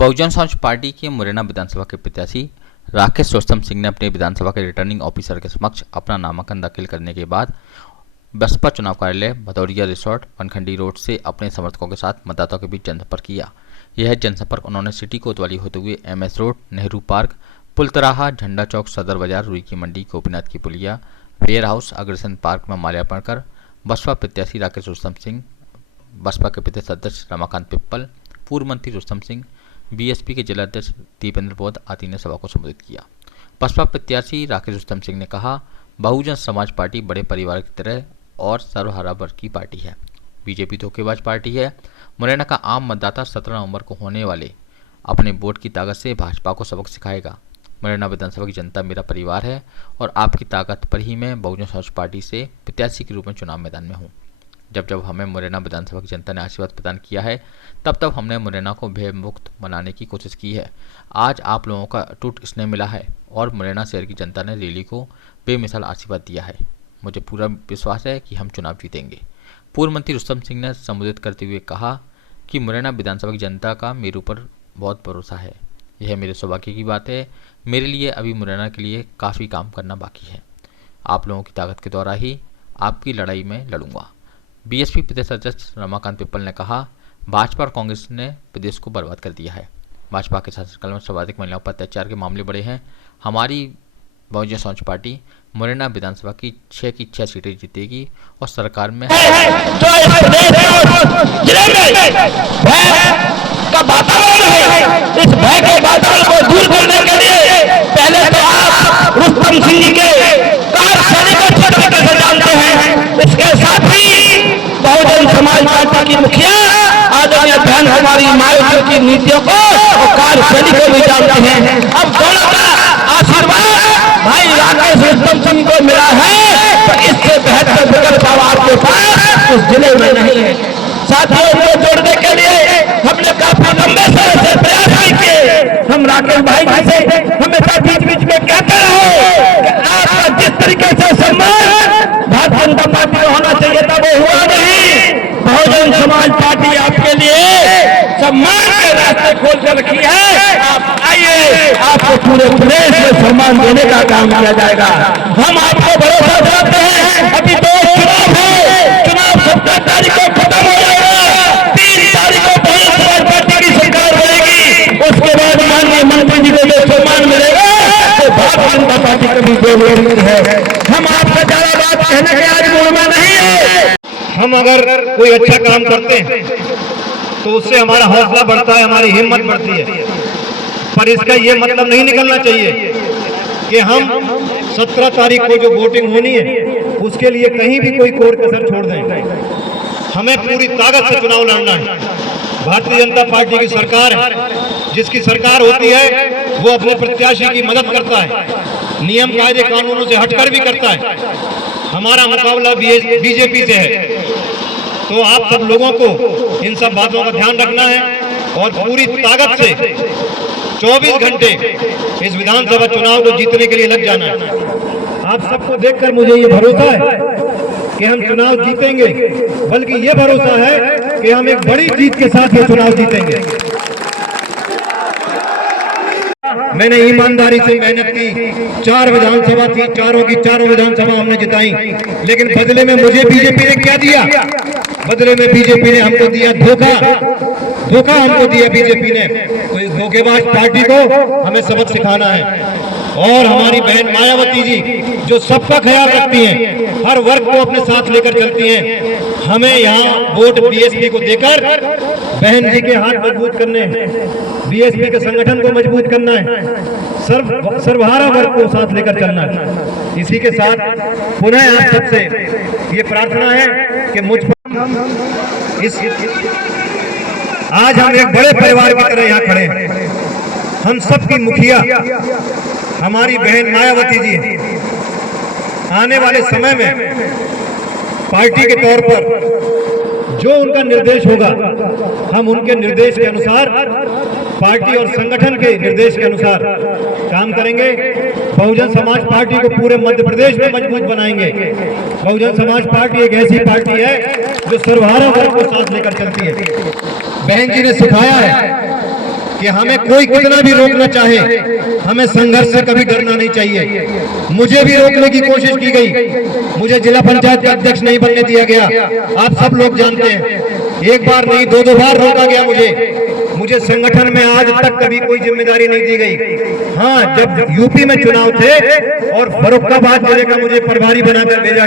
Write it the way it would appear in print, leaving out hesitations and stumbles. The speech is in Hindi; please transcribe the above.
बहुजन समाज पार्टी के मुरैना विधानसभा के प्रत्याशी राकेश रोस्तम सिंह ने अपने विधानसभा के रिटर्निंग ऑफिसर के समक्ष अपना नामांकन दाखिल करने के बाद बसपा चुनाव कार्यालय भदौरिया रिसोर्ट वनखंडी रोड से अपने समर्थकों के साथ मतदाताओं के बीच जनसंपर्क किया। यह जनसंपर्क उन्होंने सिटी कोतवाली होते हुए MS रोड, नेहरू पार्क, पुलतराहा, झंडा चौक, सदर बाजार, रुई की मंडी, गोपीनाथ की पुलिया, वेयर हाउस, अग्रसेन पार्क में माल्यार्पण कर बसपा प्रत्याशी राकेश रोस्तम सिंह, बसपा के प्रदेश अध्यक्ष रमाकांत पिप्पल, पूर्व मंत्री रोस्तम सिंह, BSP के जिला अध्यक्ष दीपेंद्र बौद्ध आदि ने सभा को संबोधित किया। बसपा प्रत्याशी राकेश रोस्तम सिंह ने कहा, बहुजन समाज पार्टी बड़े परिवार की तरह और सर्वहारा वर्ग की पार्टी है। बीजेपी धोखेबाज पार्टी है। मुरैना का आम मतदाता 17 नवंबर को होने वाले अपने वोट की ताकत से भाजपा को सबक सिखाएगा। मुरैना विधानसभा की जनता मेरा परिवार है और आपकी ताकत पर ही मैं बहुजन समाज पार्टी से प्रत्याशी के रूप में चुनाव मैदान में हूँ। जब जब हमें मुरैना विधानसभा की जनता ने आशीर्वाद प्रदान किया है, तब तब हमने मुरैना को भय मुक्त बनाने की कोशिश की है। आज आप लोगों का अटूट स्नेह मिला है और मुरैना शहर की जनता ने रैली को बेमिसाल आशीर्वाद दिया है। मुझे पूरा विश्वास है कि हम चुनाव जीतेंगे। पूर्व मंत्री रोस्तम सिंह ने संबोधित करते हुए कहा कि मुरैना विधानसभा की जनता का मेरे ऊपर बहुत भरोसा है। यह मेरे सौभाग्य की बात है। मेरे लिए अभी मुरैना के लिए काफ़ी काम करना बाकी है। आप लोगों की ताकत के द्वारा ही आपकी लड़ाई में लड़ूंगा। BSP प्रदेश अध्यक्ष रमाकांत पिप्पल ने कहा, भाजपा और कांग्रेस ने प्रदेश को बर्बाद कर दिया है। भाजपा के शासनकाल में सर्वाधिक महिलाओं पर अत्याचार के मामले बढ़े हैं। हमारी बहुजन समाज पार्टी मुरैना विधानसभा की 6 सीटें जीतेगी और सरकार में का वातावरण है। इस भय के वातावरण को दूर करने के लिए पहले तो आप रोस्तम सिंह जी के कार्यशैली को अच्छी तरीके से जानते हैं। इसके साथ ही बहुजन समाज पार्टी की मुखिया आदरणीय बहन हमारी मायावती की नीतियों को और कार्यशैली को भी जानते हैं। अब दोनों का आशीर्वाद भाई राकेश रोस्तम सिंह को मिला है, तो इससे बेहतर विकल्प आपके पास उस जिले में नहीं है। साथियों को जोड़ने के लिए हमने काफी लंबे समय से प्रयास किए। हम राकेश भाई जी से हमेशा बीच बीच में कहते रहे कि आपका जिस तरीके से सम्मान भारतीय जनता पार्टी में होना चाहिए था वो हुआ नहीं। बहुजन समाज पार्टी आपके लिए सम्मान के रास्ते खोल कर रखी है। आप आइए, आपको पूरे प्रदेश में सम्मान देने का काम किया जाएगा। हम आपको भरोसा दिलाते हैं। अभी 2 चुनाव है, चुनाव 17 तारीख को खत्म हो जाएगा। 3 तारीख को बहुजन समाज पार्टी की सरकार बनेगी। उसके बाद माननीय मंत्री जी को जो सम्मान मिलेगा तो भारतीय जनता पार्टी कभी बेरोजगार है। हम आपसे ज्यादा बात कहने के आज मूड में नहीं है। हम अगर कोई अच्छा काम करते हैं तो उससे हमारा हौसला बढ़ता है, हमारी हिम्मत बढ़ती है। पर इसका ये मतलब नहीं निकलना चाहिए कि हम 17 तारीख को जो वोटिंग होनी है उसके लिए कहीं भी कोई कोर कसर छोड़ दें। हमें पूरी ताकत से चुनाव लड़ना है। भारतीय जनता पार्टी की सरकार है। जिसकी सरकार होती है वो अपने प्रत्याशी की मदद करता है, नियम कायदे कानूनों से हटकर भी करता है। हमारा मुकाबला BJP से है। तो आप सब लोगों को इन सब बातों का ध्यान रखना है और पूरी ताकत से 24 घंटे इस विधानसभा चुनाव को जीतने के लिए लग जाना है। आप सबको देखकर मुझे ये भरोसा है कि हम चुनाव जीतेंगे, बल्कि ये भरोसा है कि हम एक बड़ी जीत के साथ ये चुनाव जीतेंगे। मैंने ईमानदारी से मेहनत की। 4 विधानसभा थी, चारों की चारों विधानसभा हमने जिताई। लेकिन बदले में मुझे BJP ने क्या दिया? बदले में BJP ने हमको दिया धोखा हमको दिया BJP ने। तो इस धोखेबाज पार्टी को हमें सबक सिखाना है। और हमारी बहन मायावती जी जो सबका ख्याल रखती हैं, हर वर्ग को अपने साथ लेकर चलती हैं, हमें यहाँ वोट BSP को देकर बहन जी के हाथ मजबूत करने हैं, BSP के संगठन को मजबूत करना है, सर्वहारा वर्ग को साथ लेकर चलना है। इसी के साथ पुनः आप सबसे ये प्रार्थना है कि मुझ पर आज हम एक बड़े परिवार की तरह यहाँ खड़े हैं। हम सबकी मुखिया हमारी बहन मायावती जी आने वाले समय में पार्टी के तौर पर जो उनका निर्देश होगा हम उनके निर्देश के अनुसार, पार्टी और संगठन के निर्देश के अनुसार काम करेंगे। बहुजन समाज पार्टी को पूरे मध्य प्रदेश में मजबूत बनाएंगे। बहुजन समाज पार्टी एक ऐसी पार्टी है जो सर्वहारा वर्ग को साथ लेकर चलती है। बहन जी ने सिखाया है कि हमें कोई कितना भी रोकना चाहे, हमें संघर्ष से कभी डरना नहीं चाहिए। मुझे भी रोकने की कोशिश की गई, मुझे जिला पंचायत का अध्यक्ष नहीं बनने दिया गया, आप सब लोग जानते हैं। एक बार नहीं, दो बार रोका गया मुझे संगठन में आज तक कभी कोई जिम्मेदारी नहीं दी गई। हाँ, जब यूपी में चुनाव थे और फर्रुखाबाद जिले का मुझे प्रभारी बनाकर भेजा गया।